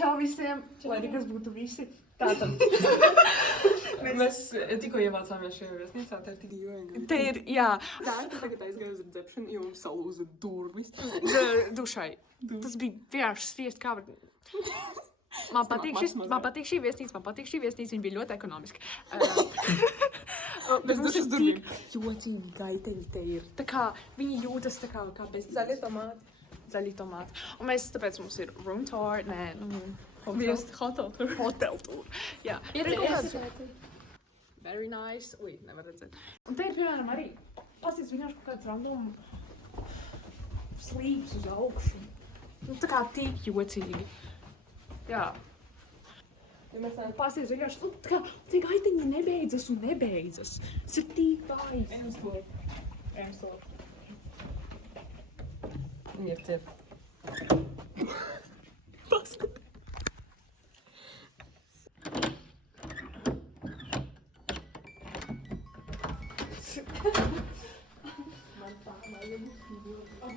Čau visiem, lai arī kas būtu visi. Tātad. Mēs tikko ievācāmies šajā viesnīcā, tā ir tik joņa. Te ir, jā. Dārta tagad aizgāja uz recepšanu, jo mums salūza durvis. Dušai. Tas bija vienkārši spiest kā var. Man patīk šī viesnīca, viņa bija ļoti ekonomiska. Bez dušas durvīm. Jocīgi gaiteņi te ir. Tā kā viņi jūtas tā kā bez... Zaļi tomāti. Un mēs, tāpēc mums ir room tour, hotel tour. Jā. Very nice. Ui, nevar redzēt. Un te ir, piemēram, arī pasties vienkārši kaut kāds random slīps uz augšu. Nu, tā kā tik jocīgi. Jā. Ja mēs tā pasties vienkārši, nu, tā kā tie gaiteņi nebeidzas un nebeidzas. Tas ir tik baigi. Ejam stūr. Viņi ir ciep. Paskat.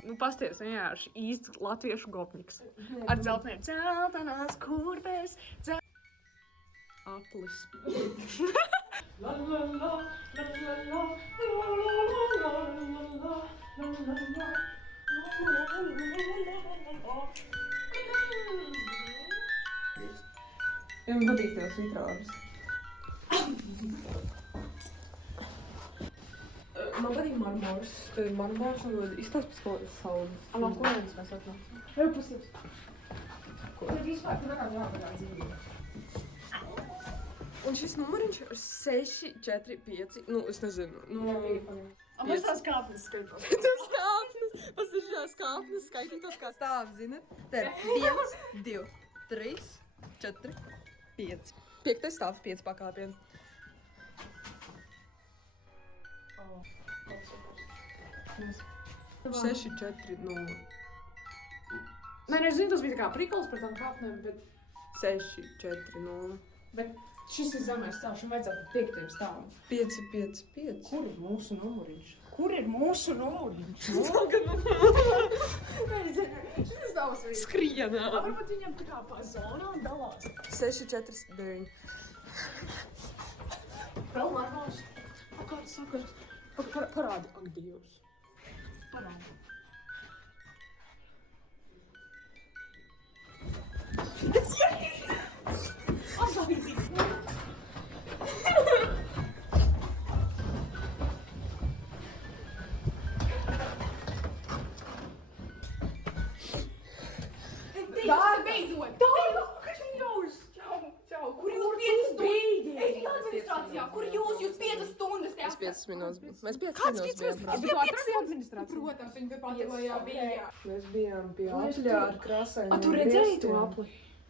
Nu, pasties vienkārši īsts latviešu gopniks. Ar dzelteniem dzeltenās kurpes, aplis. Ja man patīk tev citrāžas. Man patīk marmors. Tev ir marmors un izstāst pēc kaut kādas saules. No kurienes mēs atnācām? Jau pasties. Tad vispār tu nekāds jāpadā dzīvība. Un šis numuriņš ir 6, 4, 5, nu, es nezinu, nu... Mēs tās kāpnes skaitot. Tas kāpnes, pasiršās kāpnes skaitītos kā stāv, zinat? Te ir 1, 2, 3, 4, 5. 5. stāv, 5 pakāpieni. Oh. 6, 4, 0. Nē, es zinu, tas bija tā kā prikols par tām kāpnēm, bet... 6, 4, 0. Bet šis ir zemais stāvs, un vajadzētu 5. stāvam. 5, 5, 5. Kur ir mūsu numuriņš? Kur ir mūsu numuriņš? Šis stāvs ir... Skrienā. Varbūt viņam tā kā pa zonām dalās. 6, 4, 9. Vēl normāls. Kāds sakars? Parādi, ak, Dievs. Parādi. Dār, beidzot! Dār, kas jūs? Čau! Kur jūs 5 stundas? Es biju administrācijā. Kur jūs 5 stundas te Mēs 5 minūtes. Mēs 5 Kāds minūtes 5 minūtes? bijām. Es biju administrācijā. Protams, viņi tur patilojā bija. Mēs bijām pie apļā ar krāsainiem A, tu redzēji to apli?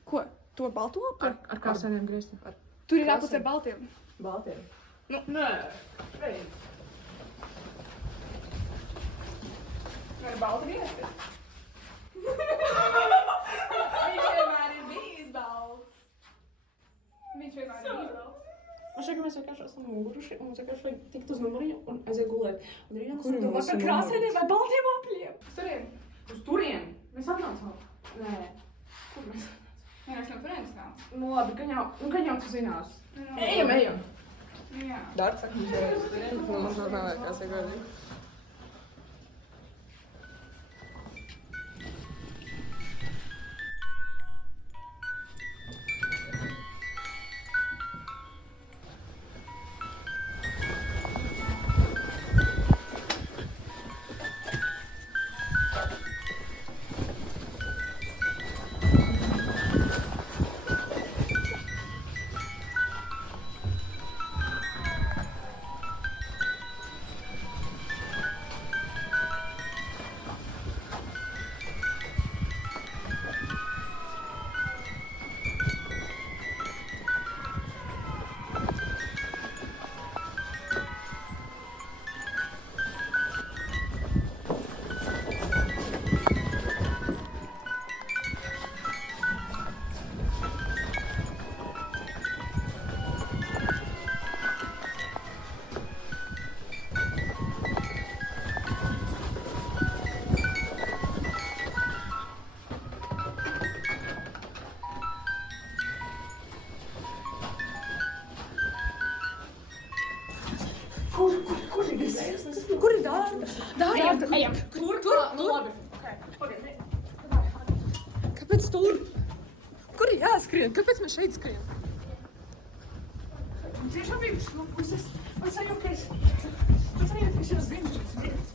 Ko? To balto apli? Ar krāsainiem grieztiem. Tur ir aplis ar baltiem. Baltiem. Nē. Ar baltu griezti. Viņš vienmēr ir bijis balts. Viņš vienmēr ir bijis balts. Man šeit, ka mēs vienkārši esam noguruši, un mums vienkārši vajag tikt uz numuriņu un aiziet gulēt. Un rītdien Kur ir esam domāt mūsu par krāsainiem vai baltiem apļiem. Uz turien. Uz turien? Mēs atnācām. Nē. Kur mēs atnācām? Nē, es no turienes nācu. Nu labi, gan jau tu zinās. Nu, Ejam. Jā. Dārts saka, mums jau ir. Nu, mums vēl nav kā segodīgi. Dārgi, Ejam. Tur. Nu, labi. Ok, ne. kāpēc tur? Kur ir jāskrien? Kāpēc mēs šeit skrien? Tiešām bija šo puses. Man sajūt, ka es jau zinu šis vietas.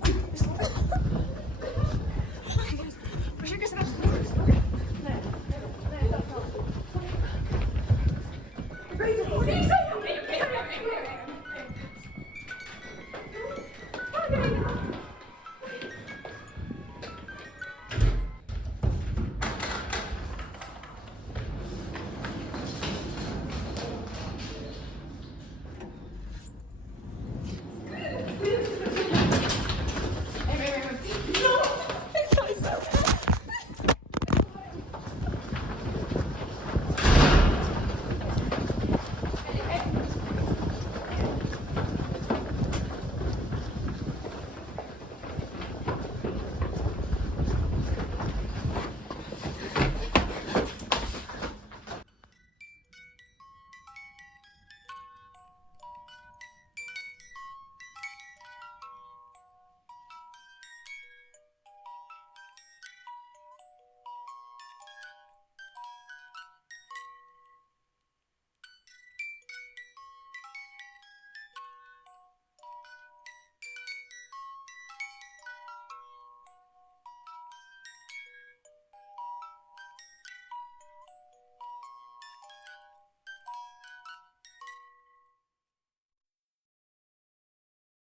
Man šķiet, ka es redzu